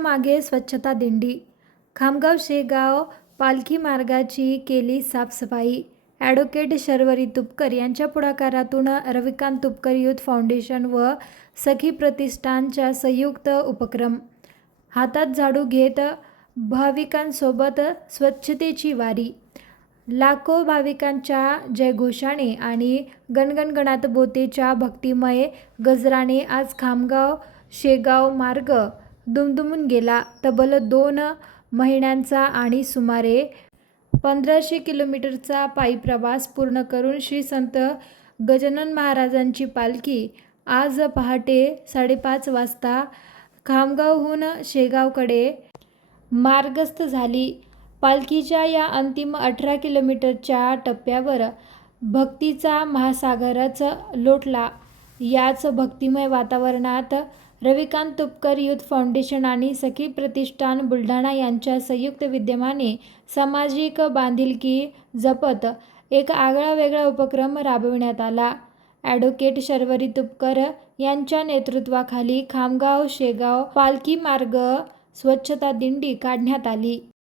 मागे स्वच्छता दिंडी. खामगाव शेगाव पालखी मार्गाची केली साफसफाई. ॲडव्होकेट शर्वरी तुपकर यांच्या पुढाकारातून रविकांत तुपकर यूथ फाउंडेशन व सखी प्रतिष्ठानच्या संयुक्त उपक्रम. हातात झाडू घेत भाविकांसोबत स्वच्छतेची वारी. लाखो भाविकांच्या जयघोषाने आणि गणगणगणात बोथेच्या भक्तिमय गजराने आज खामगाव शेगाव मार्ग दुमदुमून गेला. तब्बल 2 महिन्यांचा आणि सुमारे 1500 किलोमीटरचा पायी प्रवास पूर्ण करून श्री संत गजानन महाराजांची पालखी आज पहाटे 5:30 वाजता खामगावहून शेगावकडे मार्गस्थ झाली. पालखीच्या या अंतिम 18 किलोमीटरच्या टप्प्यावर भक्तीचा महासागरच लोटला. याच भक्तिमय वातावरणात रविकांत तुपकर यूथ फाउंडेशन आणि सखी प्रतिष्ठान बुलढाणा यांच्या संयुक्त विद्यमाने सामाजिक बांधिलकी जपत एक आगळावेगळा उपक्रम राबविण्यात आला. ॲडव्होकेट शर्वरी तुपकर यांच्या नेतृत्वाखाली खामगाव शेगाव पालखी मार्ग स्वच्छता दिंडी काढण्यात आली.